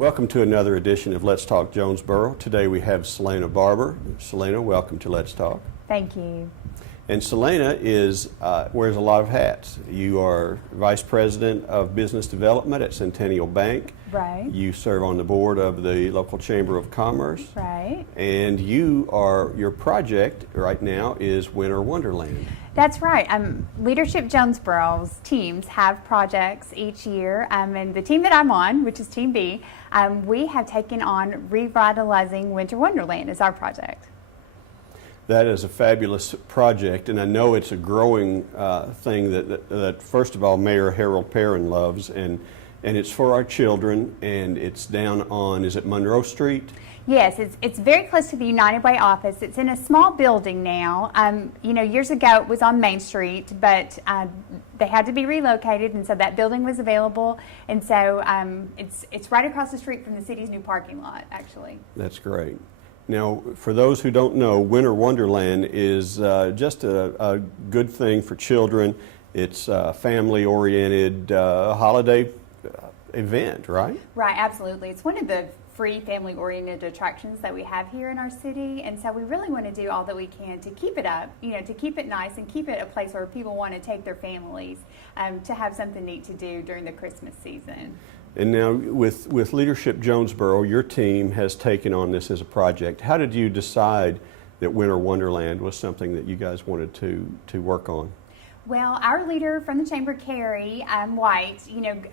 Welcome to another edition of Let's Talk Jonesboro. Today we have Selena Barber. Selena, welcome to Let's Talk. Thank you. And Selena wears a lot of hats. You are Vice President of Business Development at Centennial Bank. Right. You serve on the board of the local Chamber of Commerce. Right. And your project right now is Winter Wonderland. That's right. Leadership Jonesboro's teams have projects each year, and the team that I'm on, which is Team B, we have taken on revitalizing Winter Wonderland as our project. That is a fabulous project, and I know it's a growing thing that first of all, Mayor Harold Perrin loves, and it's for our children, and it's down on, is it Monroe Street? Yes, it's very close to the United Way office. It's in a small building now. Years ago it was on Main Street, but they had to be relocated, and so that building was available. And so it's right across the street from the city's new parking lot, actually. That's great. Now, for those who don't know, Winter Wonderland is just a good thing for children. It's a family-oriented holiday event, right? Right, absolutely. It's one of the free family-oriented attractions that we have here in our city, and so we really want to do all that we can to keep it up, to keep it nice and keep it a place where people want to take their families to have something neat to do during the Christmas season. And now with Leadership Jonesboro, your team has taken on this as a project. How did you decide that Winter Wonderland was something that you guys wanted to work on? Well, our leader from the Chamber, Carrie White,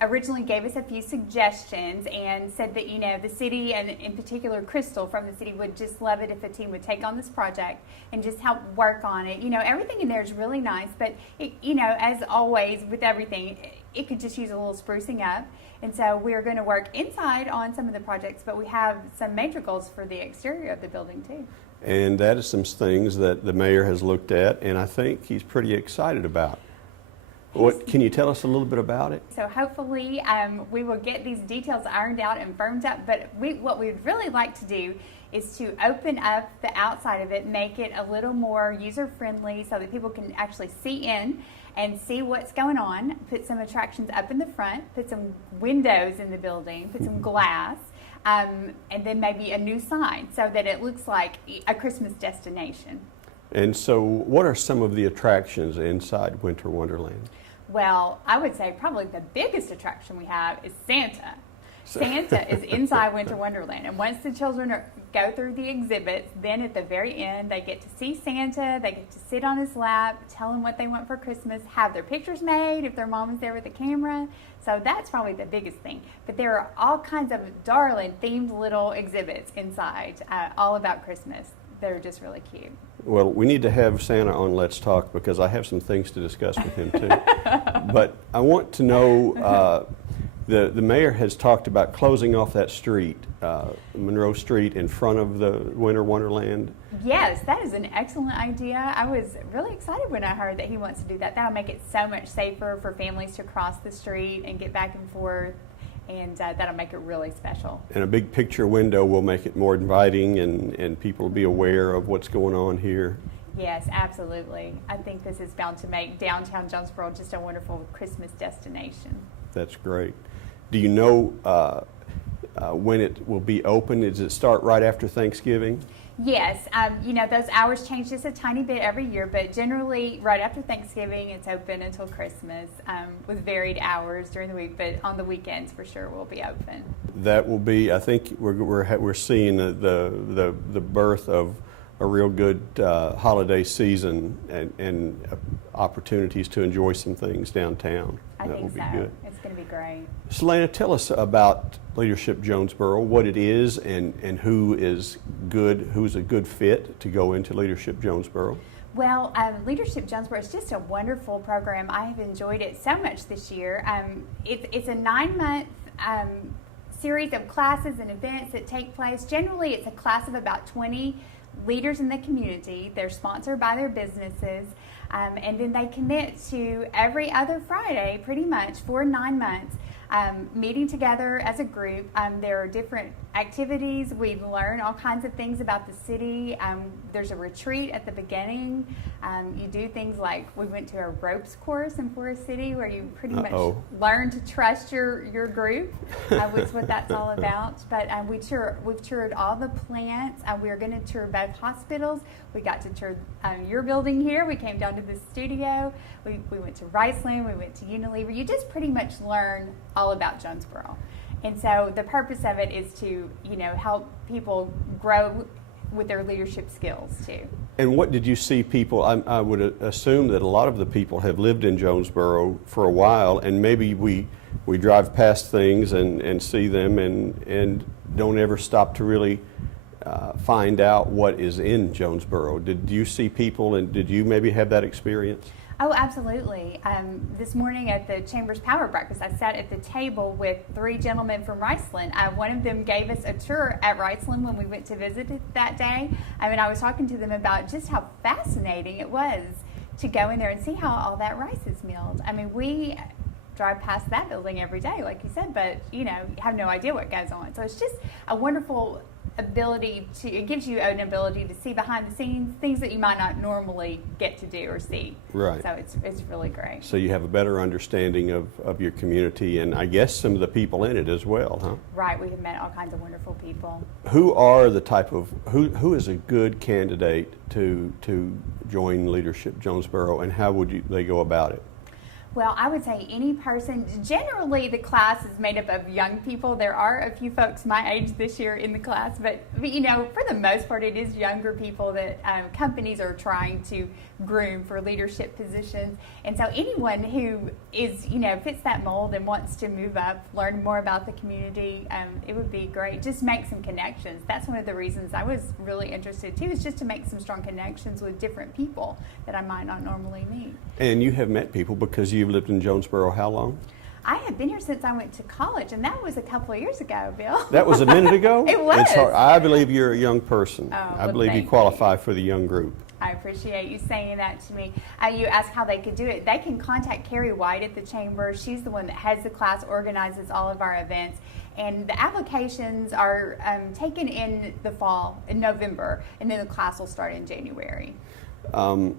originally gave us a few suggestions and said that, the city, and in particular Crystal from the city, would just love it if a team would take on this project and just help work on it. Everything in there is really nice, but, as always with everything, it could just use a little sprucing up. And so we're going to work inside on some of the projects, but we have some major goals for the exterior of the building, too. And that is some things that the mayor has looked at, and I think he's pretty excited about. Can you tell us a little bit about it? So hopefully we will get these details ironed out and firmed up, but what we'd really like to do is to open up the outside of it, make it a little more user-friendly so that people can actually see in and see what's going on, put some attractions up in the front, put some windows in the building, put some glass, and then maybe a new sign so that it looks like a Christmas destination. And so what are some of the attractions inside Winter Wonderland? Well, I would say probably the biggest attraction we have is Santa. Santa is inside Winter Wonderland, and once the children go through the exhibits, then at the very end they get to see Santa, they get to sit on his lap, tell him what they want for Christmas, have their pictures made if their mom is there with the camera. So that's probably the biggest thing. But there are all kinds of darling themed little exhibits inside, all about Christmas. They're just really cute. Well, we need to have Santa on Let's Talk because I have some things to discuss with him too. But I want to know, the mayor has talked about closing off that street, Monroe Street, in front of the Winter Wonderland. Yes, that is an excellent idea. I was really excited when I heard that he wants to do that. That'll make it so much safer for families to cross the street and get back and forth, and that'll make it really special. And a big picture window will make it more inviting, and people will be aware of what's going on here. Yes, absolutely. I think this is bound to make downtown Jonesboro just a wonderful Christmas destination. That's great. Do you know when it will be open? Does it start right after Thanksgiving? Yes. Those hours change just a tiny bit every year, but generally right after Thanksgiving it's open until Christmas with varied hours during the week, but on the weekends for sure we'll be open. That will be, I think we're seeing the birth of a real good holiday season and opportunities to enjoy some things downtown. I think so. Good. It's going to be great. Selena, tell us about Leadership Jonesboro, what it is, and who's a good fit to go into Leadership Jonesboro. Well, Leadership Jonesboro is just a wonderful program. I have enjoyed it so much this year. It's a 9-month series of classes and events that take place. Generally, it's a class of about 20 leaders in the community. They're sponsored by their businesses, and then they commit to every other Friday, pretty much, for 9 months, meeting together as a group. There are different activities. We learn all kinds of things about the city. There's a retreat at the beginning. You do things like we went to a ropes course in Forest City where you pretty much learn to trust your group, which is what that's all about. But we've toured all the plants. We are going to tour both hospitals. We got to tour your building here. We came down to the studio. We went to Riceland. We went to Unilever. You just pretty much learn all about Jonesboro. And so the purpose of it is to, help people grow with their leadership skills too. And what did you see people, I would assume that a lot of the people have lived in Jonesboro for a while, and maybe we drive past things and see them and don't ever stop to really find out what is in Jonesboro. Did you see people, and did you maybe have that experience? Oh, absolutely. This morning at the Chamber's Power Breakfast, I sat at the table with 3 gentlemen from Riceland. One of them gave us a tour at Riceland when we went to visit it that day. I was talking to them about just how fascinating it was to go in there and see how all that rice is milled. We drive past that building every day, like you said, but, have no idea what goes on. So it's just a wonderful it gives you an ability to see behind the scenes things that you might not normally get to do or see. Right. So it's really great. So you have a better understanding of your community, and I guess some of the people in it as well, huh? Right. We have met all kinds of wonderful people. Who are the type of who is a good candidate to join Leadership Jonesboro, and how would they go about it? Well, I would say any person. Generally, the class is made up of young people. There are a few folks my age this year in the class, but for the most part, it is younger people that companies are trying to groom for leadership positions. And so anyone who is, fits that mold and wants to move up, learn more about the community, it would be great. Just make some connections. That's one of the reasons I was really interested too, is just to make some strong connections with different people that I might not normally meet. And you have met people because you've lived in Jonesboro how long? I have been here since I went to college, and that was a couple of years ago, Bill. That was a minute ago? It was. It's hard. I believe you're a young person. I believe you qualify for the young group. I appreciate you saying that to me. You asked how they could do it. They can contact Carrie White at the Chamber. She's the one that heads the class, organizes all of our events. And the applications are taken in the fall, in November, and then the class will start in January. How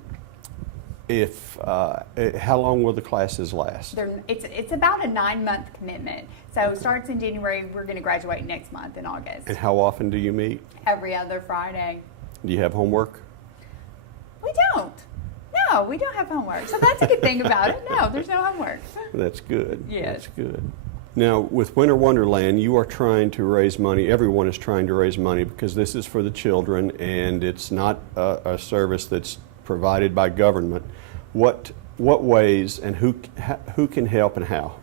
long will the classes last? It's about a 9-month commitment. So it starts in January. We're going to graduate next month in August. And how often do you meet? Every other Friday. Do you have homework? We don't. No, we don't have homework. So that's a good thing about it. No, there's no homework. That's good. Yes. That's good. Now, with Winter Wonderland, you are trying to raise money. Everyone is trying to raise money because this is for the children, and it's not a service that's provided by government. What ways and who can help and how?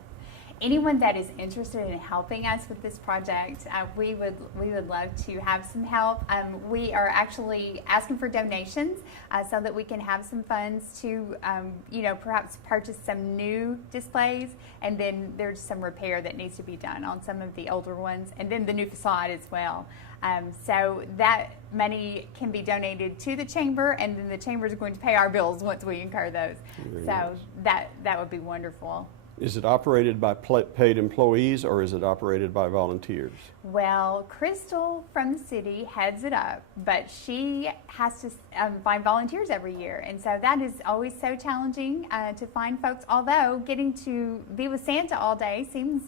Anyone that is interested in helping us with this project, we would love to have some help. We are actually asking for donations so that we can have some funds to, perhaps purchase some new displays, and then there's some repair that needs to be done on some of the older ones, and then the new facade as well. So that money can be donated to the Chamber, and then the Chamber is going to pay our bills once we incur those. Very so nice. that would be wonderful. Is it operated by paid employees, or is it operated by volunteers? Well, Crystal from the city heads it up, but she has to find volunteers every year. And so that is always so challenging to find folks, although getting to be with Santa all day seems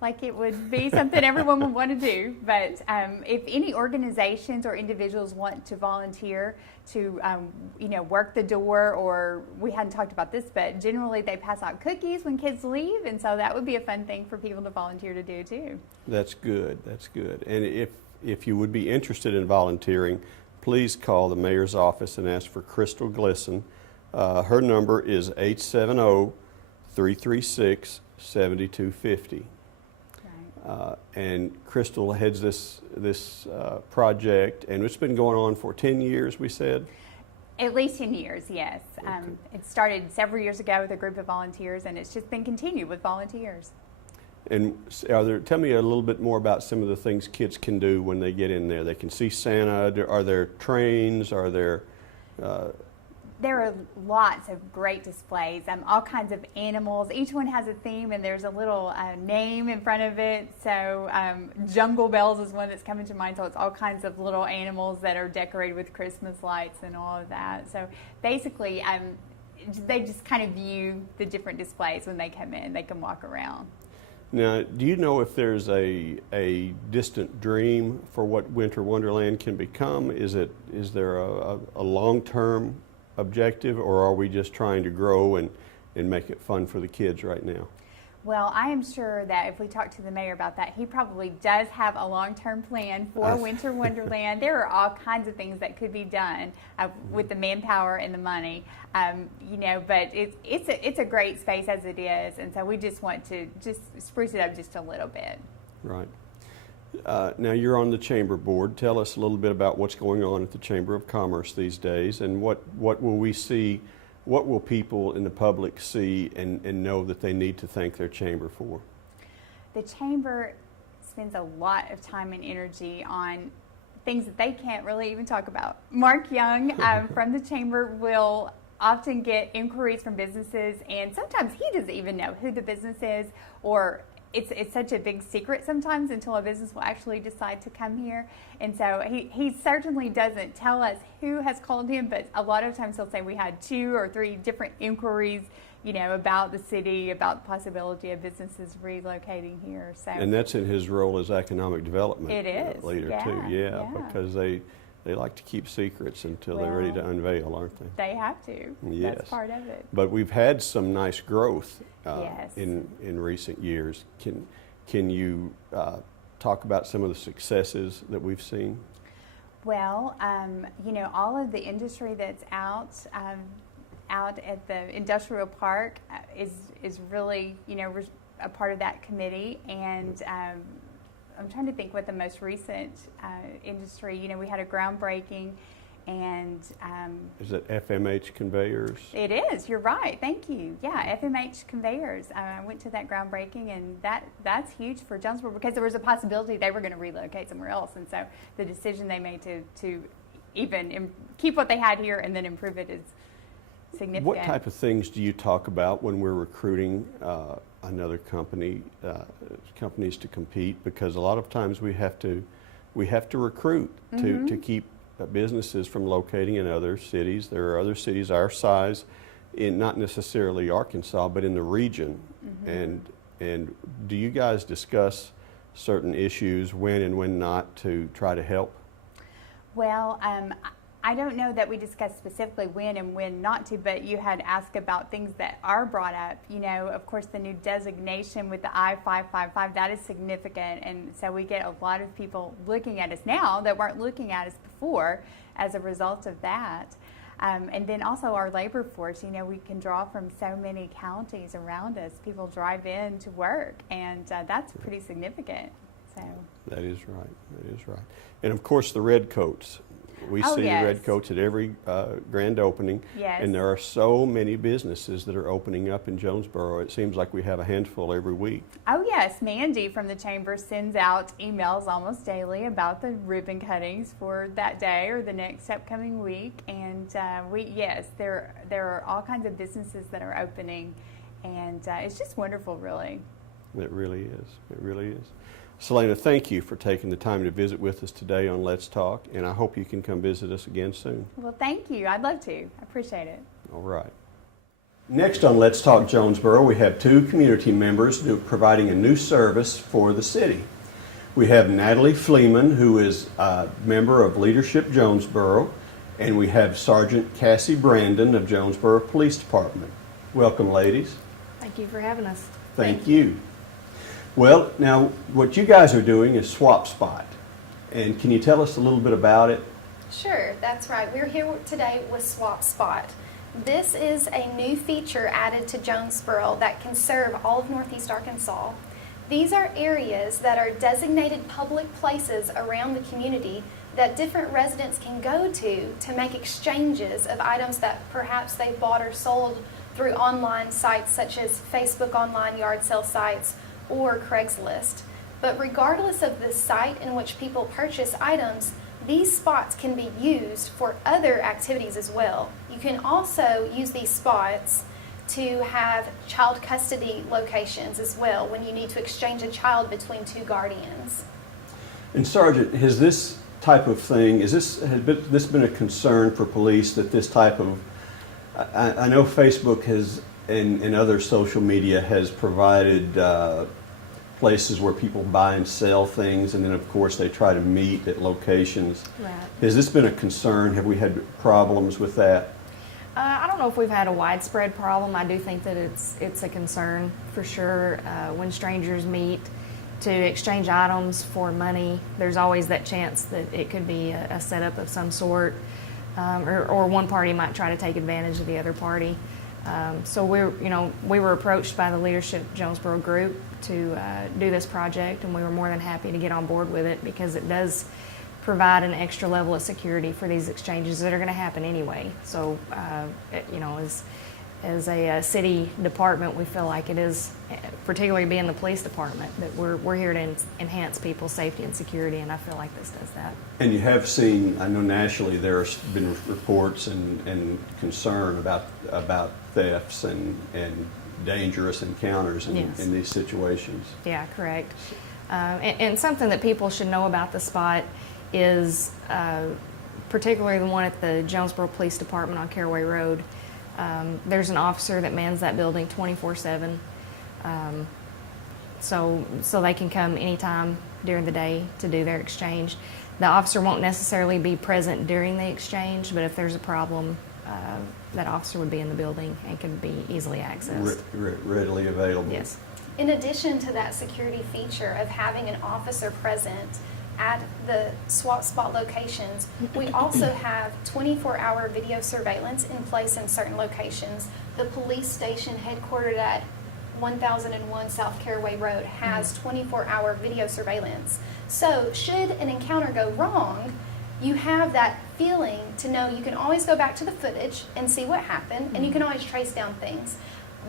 like it would be something everyone would want to do. But if any organizations or individuals want to volunteer to, work the door, or we hadn't talked about this, but generally they pass out cookies when kids leave, and so that would be a fun thing for people to volunteer to do too. That's good. That's good. And if you would be interested in volunteering, please call the mayor's office and ask for Crystal Glisson. Her number is 870-336-7250. And Crystal heads this project, and it's been going on for 10 years, we said? At least 10 years, yes. Okay. It started several years ago with a group of volunteers, and it's just been continued with volunteers. And tell me a little bit more about some of the things kids can do when they get in there. They can see Santa. Are there trains? Are there There are lots of great displays, all kinds of animals. Each one has a theme, and there's a little name in front of it. So Jungle Bells is one that's coming to mind. So it's all kinds of little animals that are decorated with Christmas lights and all of that. So basically, they just kind of view the different displays when they come in. They can walk around. Now, do you know if there's a distant dream for what Winter Wonderland can become? Is there a long-term objective, or are we just trying to grow and make it fun for the kids right now? Well, I am sure that if we talk to the mayor about that, he probably does have a long-term plan for Winter Wonderland. There are all kinds of things that could be done with the manpower and the money, but it's a great space as it is, and so we just want to just spruce it up just a little bit. Right. Now, you're on the Chamber Board. Tell us a little bit about what's going on at the Chamber of Commerce these days, and what will we see? What will people in the public see and know that they need to thank their chamber for? The chamber spends a lot of time and energy on things that they can't really even talk about. Mark Young from the chamber will often get inquiries from businesses, and sometimes he doesn't even know who the business is, or it's such a big secret sometimes until a business will actually decide to come here. And so he certainly doesn't tell us who has called him, but a lot of times he'll say we had 2 or 3 different inquiries, about the city, about the possibility of businesses relocating here. So, and that's in his role as economic development leader too. Yeah, because they like to keep secrets until they're ready to unveil, aren't they? They have to. Yes. That's part of it. But we've had some nice growth yes. in recent years. Can you talk about some of the successes that we've seen? Well, all of the industry that's out at the industrial park is really, a part of that committee. And I'm trying to think what the most recent industry, we had a groundbreaking, and is it FMH Conveyors? It is. You're right. Thank you. Yeah, FMH Conveyors. I went to that groundbreaking, and that's huge for Jonesboro because there was a possibility they were going to relocate somewhere else, and so the decision they made to even keep what they had here and then improve it is significant. What type of things do you talk about when we're recruiting another companies to compete? Because a lot of times we have to recruit to keep businesses from locating in other cities. There are other cities our size, in not necessarily Arkansas, but in the region. And do you guys discuss certain issues when and when not to try to help? Well, I don't know that we discussed specifically when and when not to, but you had asked about things that are brought up. Of course, the new designation with the I-555, that is significant. And so we get a lot of people looking at us now that weren't looking at us before as a result of that. And then also our labor force, we can draw from so many counties around us. People drive in to work, and that's pretty significant. So That is right. And of course, the red coats. We see yes. the red coats at every grand opening, yes. and there are so many businesses that are opening up in Jonesboro. It seems like we have a handful every week. Oh there Mandy from the chamber sends out emails almost daily about the ribbon cuttings for that day or the next upcoming week, and there are all kinds of businesses that are opening, and it's just wonderful, really. It really is. Selena, thank you for taking the time to visit with us today on Let's Talk, and I hope you can come visit us again soon. Well, thank you. I'd love to. I appreciate it. All right. Next on Let's Talk Jonesboro, we have 2 community members providing a new service for the city. We have Natalie Fleeman, who is a member of Leadership Jonesboro, and we have Sergeant Cassie Brandon of Jonesboro Police Department. Welcome, ladies. Thank you for having us. Thank you. Well, now, what you guys are doing is Swap Spot. And can you tell us a little bit about it? Sure, that's right. We're here today with Swap Spot. This is a new feature added to Jonesboro that can serve all of Northeast Arkansas. These are areas that are designated public places around the community that different residents can go to make exchanges of items that perhaps they bought or sold through online sites such as Facebook online yard sale sites or Craigslist. But regardless of the site in which people purchase items, these spots can be used for other activities as well. You you can also use these spots to have child custody locations as well when you need to exchange a child between two guardians. And Sergeant, has this type of thing, has this been a concern for police, that this type of, I know Facebook has, and other social media has provided places where people buy and sell things, and then of course they try to meet at locations. Right. Has this been a concern? Have we had problems with that? I don't know if we've had a widespread problem. I do think that it's a concern for sure. When strangers meet to exchange items for money, there's always that chance that it could be a setup of some sort, or one party might try to take advantage of the other party. So we were approached by the leadership Jonesboro group to do this project, and we were more than happy to get on board with it because it does provide an extra level of security for these exchanges that are going to happen anyway. So, as a city department, we feel like it is, particularly being the police department, that we're here to enhance people's safety and security, and I feel like this does that. And you have seen, I know nationally there's been reports and concern about thefts and dangerous encounters Yes. in these situations. Yeah, correct. And something that people should know about the spot is, particularly the one at the Jonesboro Police Department on Caraway Road, there's an officer that mans that building 24/7. So they can come anytime during the day to do their exchange. The officer won't necessarily be present during the exchange, but if there's a problem, that officer would be in the building and can be easily accessed. Readily available. Yes. In addition to that security feature of having an officer present at the SWAT spot locations, we also have 24-hour video surveillance in place in certain locations. The police station headquartered at 1001 South Caraway Road has 24-hour video surveillance. So should an encounter go wrong, you have that feeling to know you can always go back to the footage and see what happened, and you can always trace down things.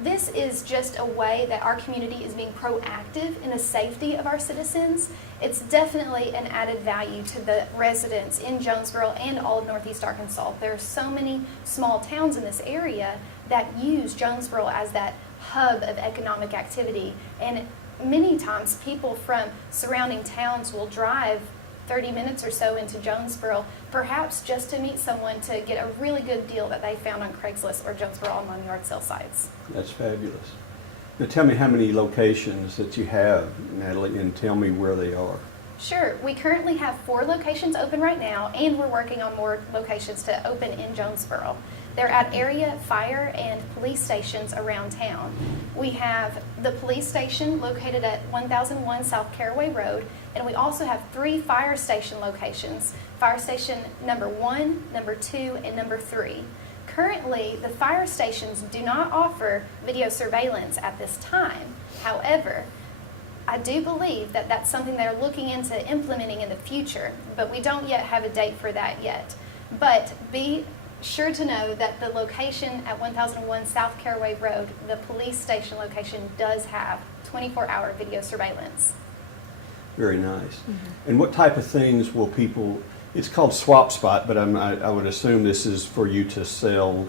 This is just a way that our community is being proactive in the safety of our citizens. It's definitely an added value to the residents in Jonesboro and all of Northeast Arkansas. There are so many small towns in this area that use Jonesboro as that hub of economic activity. And many times people from surrounding towns will drive 30 minutes or so into Jonesboro, perhaps just to meet someone to get a really good deal that they found on Craigslist or Jonesboro online yard sale sites. That's fabulous. Now tell me how many locations that you have, Natalie, and tell me where they are. Sure. We currently have 4 locations open right now, and we're working on more locations to open in Jonesboro. They're at area fire and police stations around town. We have the police station located at 1001 South Caraway Road, and we also have 3 fire station locations, fire station number 1, number 2, and number 3. Currently, the fire stations do not offer video surveillance at this time. However, I do believe that that's something they're looking into implementing in the future, but we don't yet have a date for that yet. But be sure to know that the location at 1001 South Caraway Road, the police station location, does have 24-hour video surveillance. Very nice. And what type of things will people, it's called Swap Spot, but I would assume this is for you to sell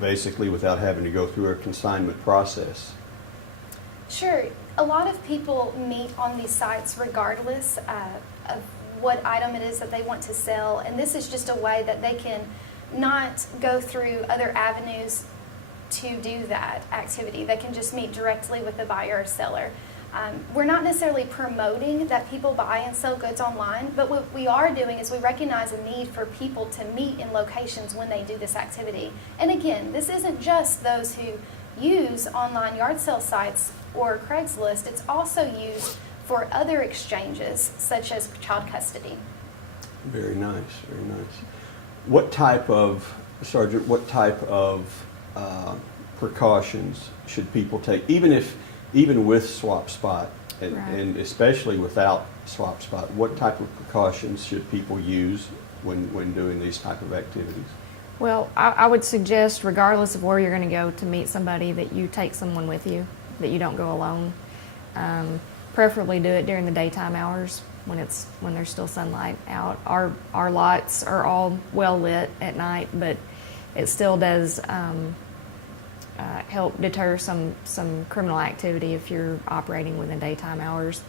basically without having to go through a consignment process. Sure. A lot of people meet on these sites regardless of what item it is that they want to sell, and this is just a way that they can not go through other avenues to do that activity. They can just meet directly with the buyer or seller. We're not necessarily promoting that people buy and sell goods online, but what we are doing is we recognize a need for people to meet in locations when they do this activity. And again, this isn't just those who use online yard sale sites or Craigslist. It's also used for other exchanges, such as child custody. Very nice, very nice. What type of, Sergeant, what type of precautions should people take, even with Swap Spot, and especially without Swap Spot? What type of precautions should people use when doing these type of activities? Well, I would suggest, regardless of where you're going to go to meet somebody, that you take someone with you, that you don't go alone. Preferably do it during the daytime hours when there's still sunlight out. Our lots are all well lit at night, but it still does help deter some criminal activity if you're operating within daytime hours.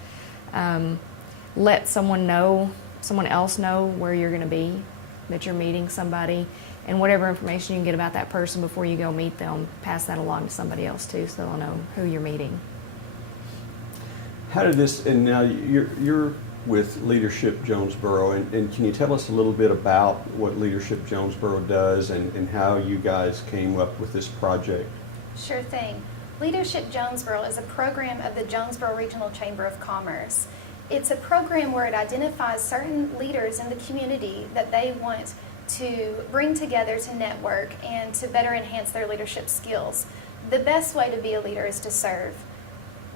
Let someone else know where you're going to be, that you're meeting somebody, and whatever information you can get about that person before you go meet them, pass that along to somebody else too, so they'll know who you're meeting. How did this, and now you're with Leadership Jonesboro, and can you tell us a little bit about what Leadership Jonesboro does and how you guys came up with this project? Sure thing. Leadership Jonesboro is a program of the Jonesboro Regional Chamber of Commerce. It's a program where it identifies certain leaders in the community that they want to bring together to network and to better enhance their leadership skills. The best way to be a leader is to serve.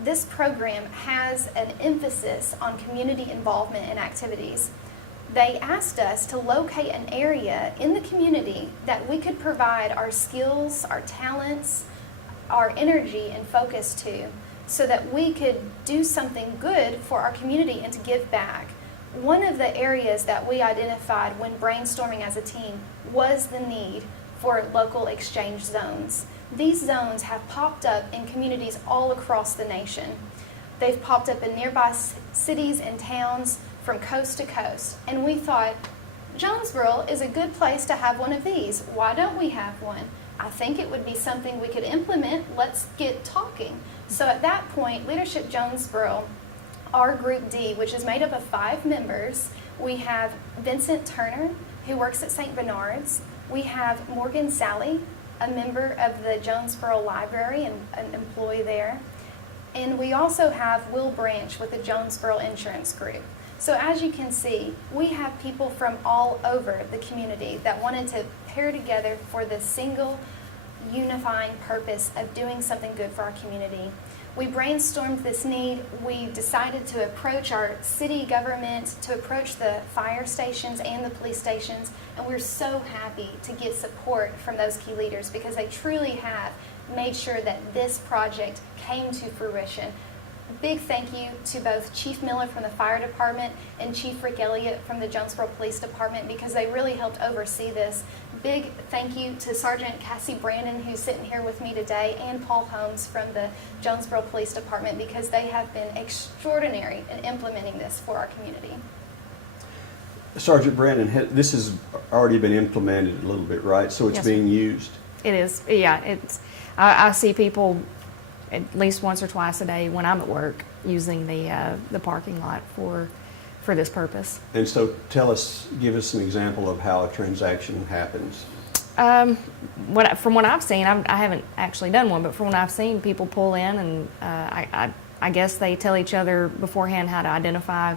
This program has an emphasis on community involvement and activities. They asked us to locate an area in the community that we could provide our skills, our talents, our energy and focus to, so that we could do something good for our community and to give back. One of the areas that we identified when brainstorming as a team was the need for local exchange zones. These zones have popped up in communities all across the nation. They've popped up in nearby cities and towns from coast to coast. And we thought, Jonesboro is a good place to have one of these. Why don't we have one? I think it would be something we could implement. Let's get talking. So at that point, Leadership Jonesboro, our Group D, which is made up of 5 members, we have Vincent Turner, who works at St. Bernard's. We have Morgan Sally, a member of the Jonesboro Library and an employee there. And we also have Will Branch with the Jonesboro Insurance Group. So as you can see, we have people from all over the community that wanted to pair together for the single unifying purpose of doing something good for our community. We brainstormed this need. We decided to approach our city government, to approach the fire stations and the police stations, and we're so happy to get support from those key leaders because they truly have made sure that this project came to fruition. Big thank you to both Chief Miller from the Fire Department and Chief Rick Elliott from the Jonesboro Police Department because they really helped oversee this. Big thank you to Sergeant Cassie Brandon, who's sitting here with me today, and Paul Holmes from the Jonesboro Police Department because they have been extraordinary in implementing this for our community. Sergeant Brandon, this has already been implemented a little bit, right? So it's Yes, being used? It is, yeah. I see people at least once or twice a day when I'm at work using the parking lot for this purpose. And so give us an example of how a transaction happens. From what I've seen, I haven't actually done one, but from what I've seen, people pull in and I guess they tell each other beforehand how to identify,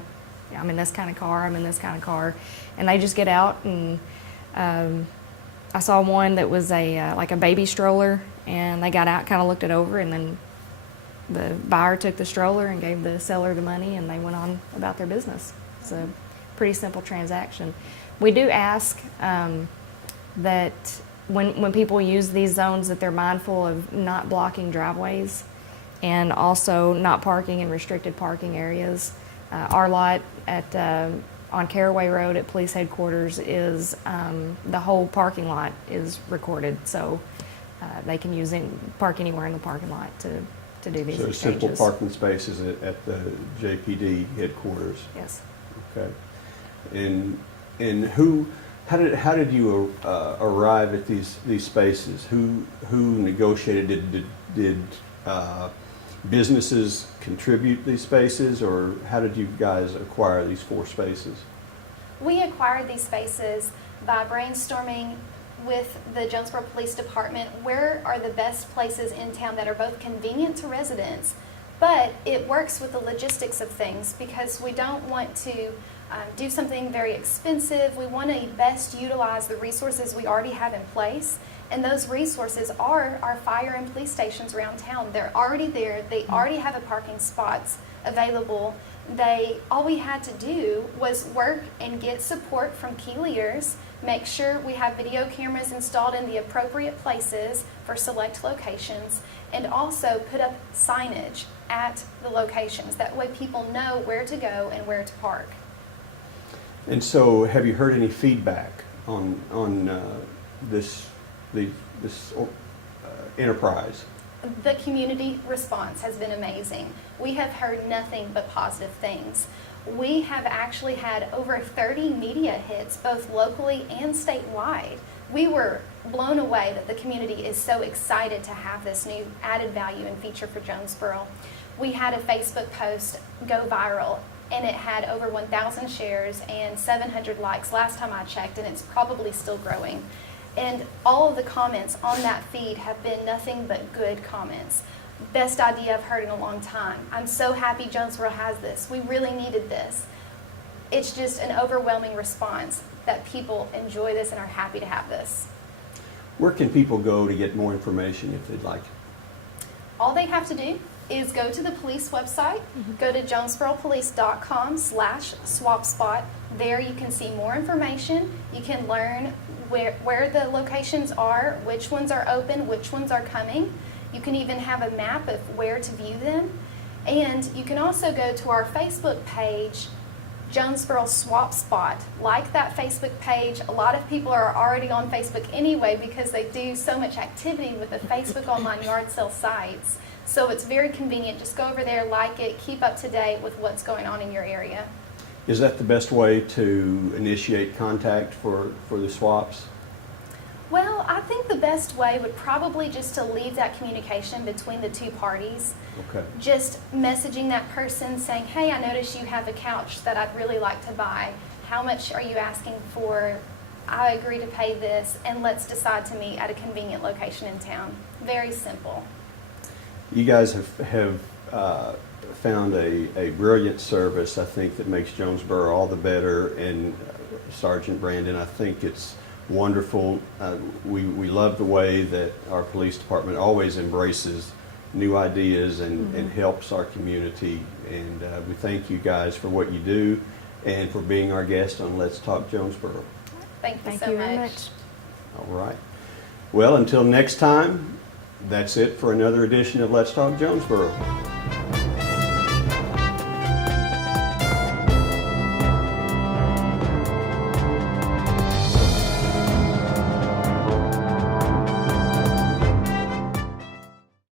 I'm in this kind of car, I'm in this kind of car, and they just get out and I saw one that was like a baby stroller, and they got out, kind of looked it over, and then the buyer took the stroller and gave the seller the money, and they went on about their business. It's a pretty simple transaction. We do ask that when people use these zones that they're mindful of not blocking driveways and also not parking in restricted parking areas. Our lot on Caraway Road at police headquarters is the whole parking lot is recorded, so they can park anywhere in the parking lot to do these So exchanges. simple parking spaces at the JPD headquarters. Yes. Okay. And how did you arrive at these spaces? Who negotiated? Did businesses contribute these spaces, or how did you guys acquire these 4 spaces? We acquired these spaces by brainstorming with the Jonesboro Police Department where are the best places in town that are both convenient to residents, but it works with the logistics of things because we don't want to do something very expensive. We want to best utilize the resources we already have in place, and those resources are our fire and police stations around town. They're already there. They already have a parking spots available. All we had to do was work and get support from key leaders, make sure we have video cameras installed in the appropriate places for select locations, and also put up signage at the locations. That way people know where to go and where to park. And so have you heard any feedback on this this enterprise? The community response has been amazing. We have heard nothing but positive things. We have actually had over 30 media hits, both locally and statewide. We were blown away that the community is so excited to have this new added value and feature for Jonesboro. We had a Facebook post go viral, and it had over 1,000 shares and 700 likes last time I checked, and it's probably still growing. And all of the comments on that feed have been nothing but good comments. Best idea I've heard in a long time. I'm so happy Jonesboro has this. We really needed this. It's just an overwhelming response that people enjoy this and are happy to have this. Where can people go to get more information if they'd like? All they have to do is go to the police website, go to jonesboropolice.com/swapspot. There you can see more information. You can learn where the locations are, which ones are open, which ones are coming. You can even have a map of where to view them. And you can also go to our Facebook page, Jonesboro Swap Spot. Like that Facebook page, a lot of people are already on Facebook anyway because they do so much activity with the Facebook online yard sale sites. So it's very convenient. Just go over there, like it, keep up to date with what's going on in your area. Is that the best way to initiate contact for the swaps? Well, I think the best way would probably just to leave that communication between the two parties. Okay. Just messaging that person saying, hey, I noticed you have a couch that I'd really like to buy. How much are you asking for? I agree to pay this, and let's decide to meet at a convenient location in town. Very simple. You guys have found a brilliant service, I think, that makes Jonesboro all the better. And Sergeant Brandon, I think it's wonderful. We love the way that our police department always embraces new ideas and helps our community. And we thank you guys for what you do and for being our guest on Let's Talk Jonesboro. Thank you Thank so you very much. much. All right. Well, until next time, that's it for another edition of Let's Talk Jonesboro.